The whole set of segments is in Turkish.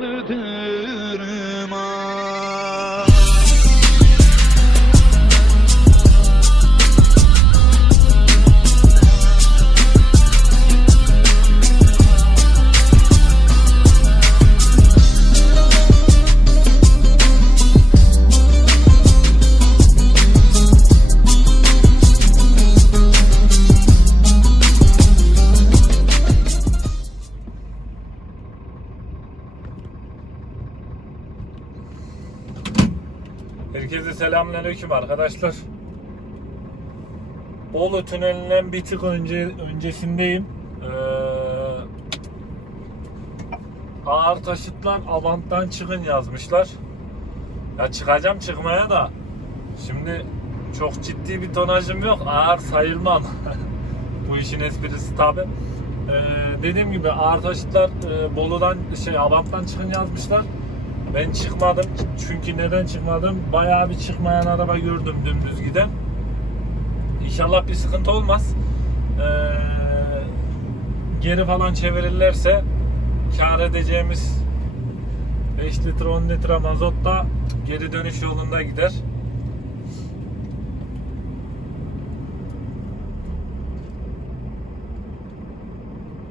ağladı Herkese selamünaleyküm arkadaşlar. Bolu tünelinden bir tık önce öncesindeyim. Ee, ağır taşıtlar Avant'tan çıkın yazmışlar. Ya çıkacağım çıkmaya da. Şimdi çok ciddi bir tonajım yok. Ağır sayılmam. Bu işin esprisi tabi. Ee, dediğim gibi ağır taşıtlar e, Bolu'dan şey Avant'tan çıkın yazmışlar. Ben çıkmadım. Çünkü neden çıkmadım? Bayağı bir çıkmayan araba gördüm dümdüz giden. İnşallah bir sıkıntı olmaz. Ee, geri falan çevirirlerse kar edeceğimiz 5 litre 10 litre mazot da geri dönüş yolunda gider.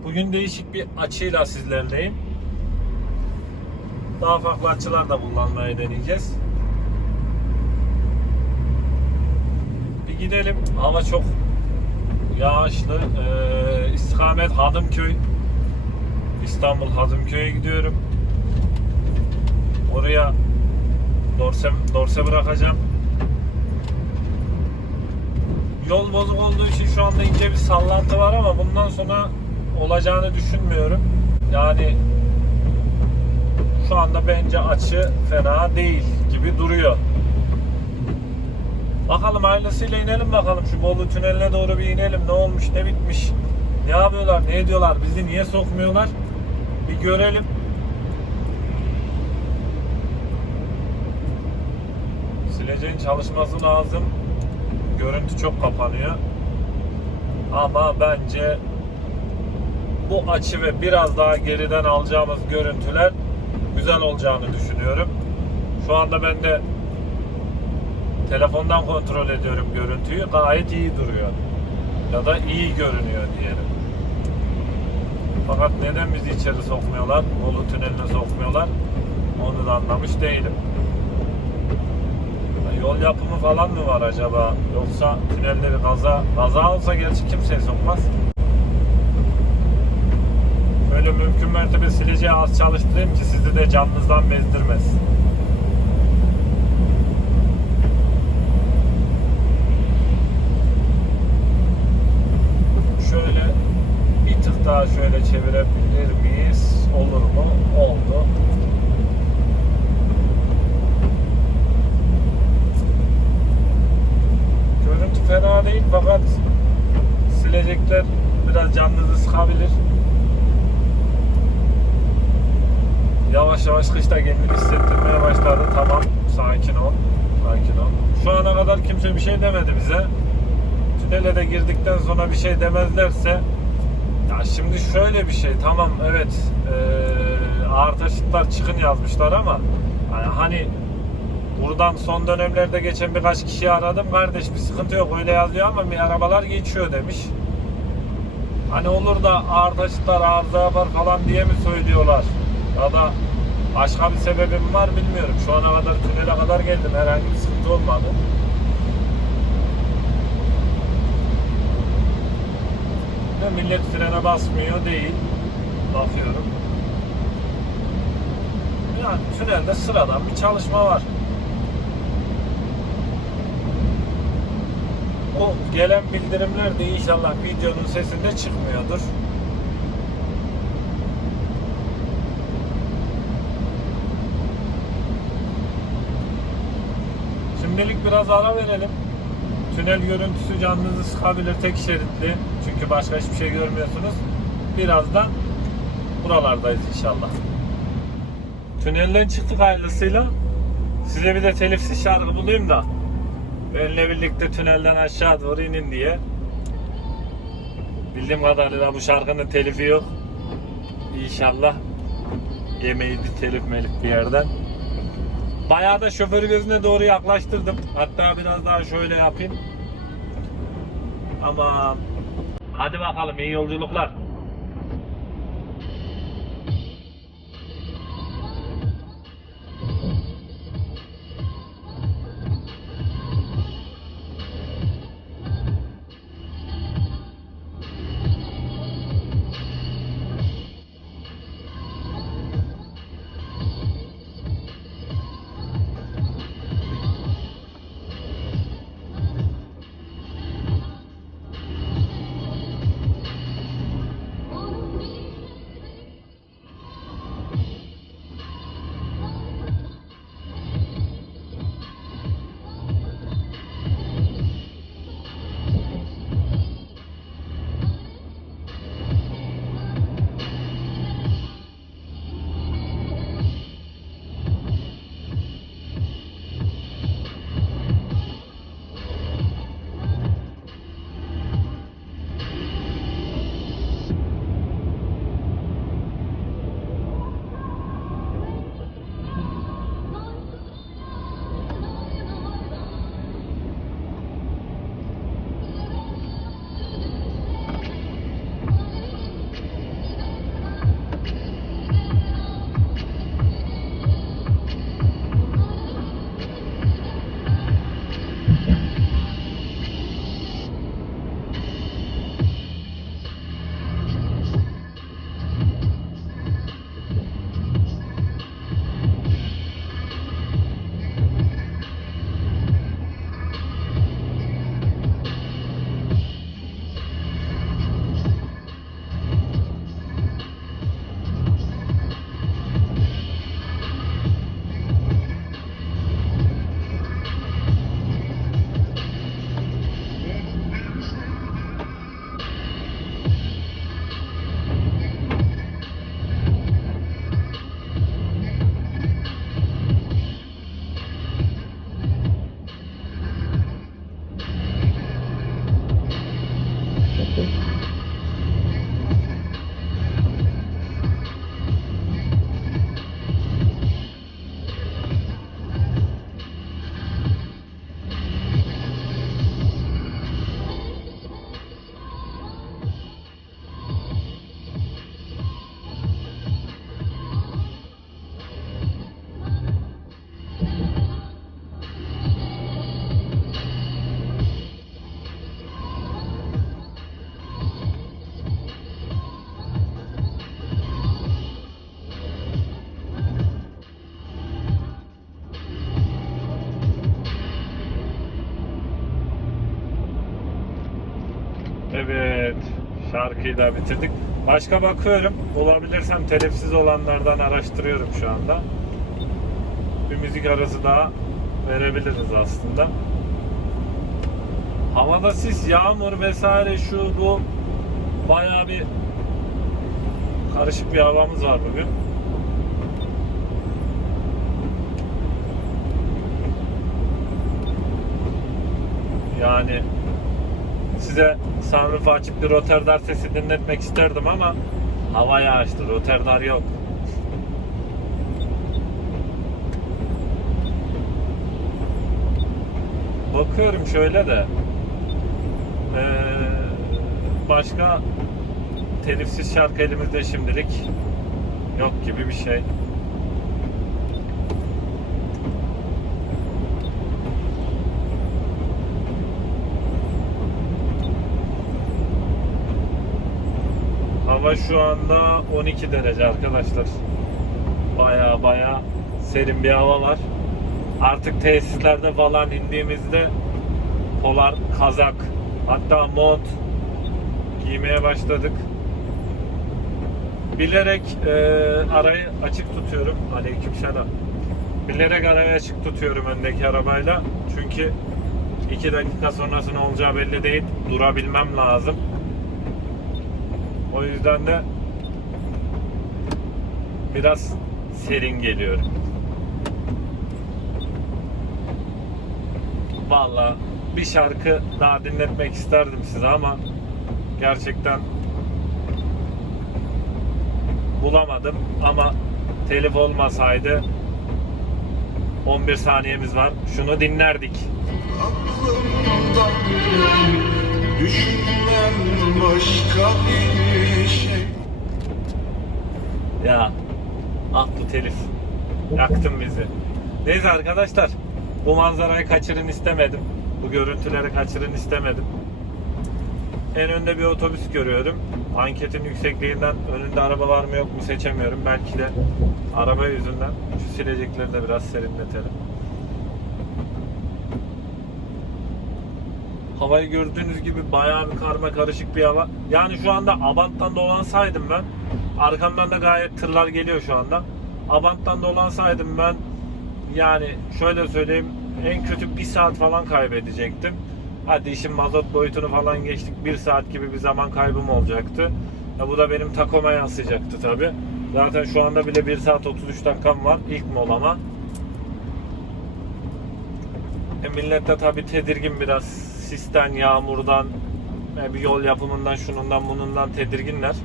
Bugün değişik bir açıyla sizlerleyim. Daha farklı açılar da kullanmayı deneyeceğiz. Bir gidelim. Hava çok yağışlı. Ee, istikamet Hadımköy. İstanbul Hadımköy'e gidiyorum. Oraya dorse, dorse bırakacağım. Yol bozuk olduğu için şu anda ince bir sallantı var ama bundan sonra olacağını düşünmüyorum. Yani şu anda bence açı fena değil gibi duruyor. Bakalım hayırlısıyla inelim bakalım. Şu Bolu tüneline doğru bir inelim. Ne olmuş ne bitmiş. Ne yapıyorlar ne ediyorlar. Bizi niye sokmuyorlar. Bir görelim. Sileceğin çalışması lazım. Görüntü çok kapanıyor. Ama bence bu açı ve biraz daha geriden alacağımız görüntüler güzel olacağını düşünüyorum. Şu anda ben de telefondan kontrol ediyorum görüntüyü. Gayet iyi duruyor. Ya da iyi görünüyor diyelim. Fakat neden bizi içeri sokmuyorlar? Bolu tüneline sokmuyorlar. Onu da anlamış değilim. Yol yapımı falan mı var acaba? Yoksa tünelleri kaza, kaza olsa gerçi kimseye sokmaz. Böyle mümkün mertebe sileceği az çalıştırayım ki sizi de canınızdan bezdirmez. Şöyle bir tık daha şöyle çevirebilir miyiz? Olur mu? Oldu. Görüntü fena değil fakat silecekler biraz canınızı sıkabilir. Yavaş yavaş kışta kendini hissettirmeye başladı. Tamam, sakin ol. Sakin ol. Şu ana kadar kimse bir şey demedi bize. Tünele de girdikten sonra bir şey demezlerse ya şimdi şöyle bir şey tamam evet eee ağır taşıtlar çıkın yazmışlar ama hani buradan son dönemlerde geçen birkaç kişiyi aradım kardeş bir sıkıntı yok öyle yazıyor ama bir arabalar geçiyor demiş. Hani olur da ağır taşıtlar arıza yapar falan diye mi söylüyorlar? Da başka bir sebebim var bilmiyorum. Şu ana kadar tünele kadar geldim. Herhangi bir sıkıntı olmadı. Ve millet frene basmıyor değil. Bakıyorum. Yani tünelde sıradan bir çalışma var. O gelen bildirimler de inşallah videonun sesinde çıkmıyordur. Şimdilik biraz ara verelim. Tünel görüntüsü canınızı sıkabilir tek şeritli. Çünkü başka hiçbir şey görmüyorsunuz. Birazdan buralardayız inşallah. Tünelden çıktık hayırlısıyla. Size bir de telifsiz şarkı bulayım da benimle birlikte tünelden aşağı doğru inin diye. Bildiğim kadarıyla bu şarkının telifi yok. İnşallah Yemeğiydi telif melif bir yerden. Bayağı da şoförü gözüne doğru yaklaştırdım. Hatta biraz daha şöyle yapayım. Ama hadi bakalım iyi yolculuklar. Evet. Şarkıyı da bitirdik. Başka bakıyorum. Bulabilirsem telifsiz olanlardan araştırıyorum şu anda. Bir müzik arası daha verebiliriz aslında. Havada sis, yağmur vesaire şu bu bayağı bir karışık bir havamız var bugün. Yani size sunroof açıp bir Rotterdam sesi dinletmek isterdim ama hava yağıştı. Rotterdam yok. Bakıyorum şöyle de ee, başka telifsiz şarkı elimizde şimdilik yok gibi bir şey. Hava şu anda 12 derece arkadaşlar. Baya baya serin bir hava var. Artık tesislerde falan indiğimizde polar kazak hatta mont giymeye başladık. Bilerek e, arayı açık tutuyorum. Aleykümselam. Bilerek arayı açık tutuyorum öndeki arabayla. Çünkü 2 dakika sonrası ne olacağı belli değil. Durabilmem lazım. O yüzden de biraz serin geliyor. Vallahi bir şarkı daha dinletmek isterdim size ama gerçekten bulamadım ama telif olmasaydı 11 saniyemiz var. Şunu dinlerdik. Aklımdan düşünmem başka bir şey Ya bu telif. Yaktın bizi. Neyse arkadaşlar bu manzarayı kaçırın istemedim. Bu görüntüleri kaçırın istemedim. En önde bir otobüs görüyorum. Anketin yüksekliğinden önünde araba var mı yok mu seçemiyorum. Belki de araba yüzünden şu silecekleri de biraz serinletelim. Havayı gördüğünüz gibi bayağı bir karma karışık bir hava. Yani şu anda Abant'tan dolansaydım ben arkamdan da gayet tırlar geliyor şu anda. Abant'tan dolansaydım ben yani şöyle söyleyeyim en kötü bir saat falan kaybedecektim. Hadi işin mazot boyutunu falan geçtik. Bir saat gibi bir zaman kaybım olacaktı. Ya bu da benim takoma yansıyacaktı tabi. Zaten şu anda bile 1 saat 33 dakikam var ilk molama. E millet de tabi tedirgin biraz sisten, yağmurdan, e, bir yol yapımından, şunundan bunundan tedirginler.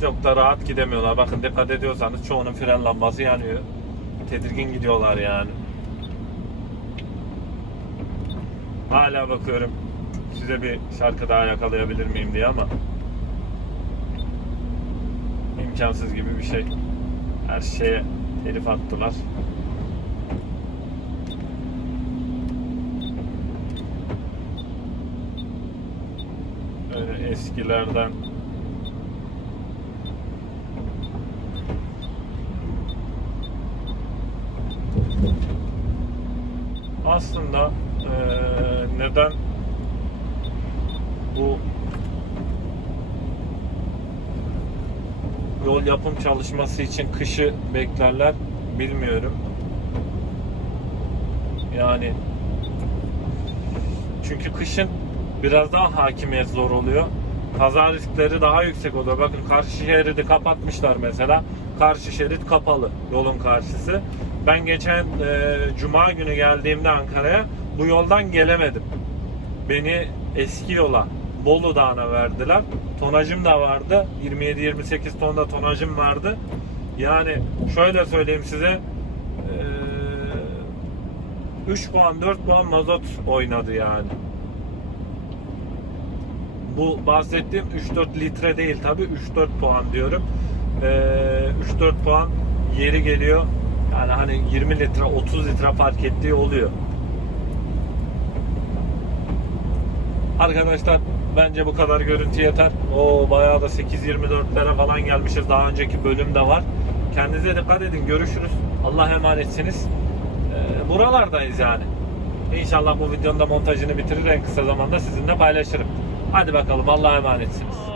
Çok da rahat gidemiyorlar. Bakın dikkat ediyorsanız çoğunun fren lambası yanıyor. Tedirgin gidiyorlar yani. Hala bakıyorum size bir şarkı daha yakalayabilir miyim diye ama imkansız gibi bir şey. Her şeye telif attılar. Öyle eskilerden aslında eee, neden bu yol yapım çalışması için kışı beklerler bilmiyorum. Yani çünkü kışın biraz daha hakimiyet zor oluyor. Kaza riskleri daha yüksek oluyor. Bakın karşı şeridi kapatmışlar mesela. Karşı şerit kapalı yolun karşısı. Ben geçen e, cuma günü geldiğimde Ankara'ya bu yoldan gelemedim. Beni eski yola Bolu Dağı'na verdiler. Tonajım da vardı. 27-28 tonda tonajım vardı. Yani şöyle söyleyeyim size 3 puan 4 puan mazot oynadı yani. Bu bahsettiğim 3-4 litre değil tabi 3-4 puan diyorum. Ee, 3-4 puan yeri geliyor. Yani hani 20 litre 30 litre fark ettiği oluyor. Arkadaşlar bence bu kadar görüntü yeter. O bayağı da 8.24'lere falan gelmişiz. Daha önceki bölümde var. Kendinize dikkat edin. Görüşürüz. Allah emanetsiniz. Ee, buralardayız yani. İnşallah bu videonun da montajını bitirir en kısa zamanda sizinle paylaşırım. Hadi bakalım Allah'a emanetsiniz.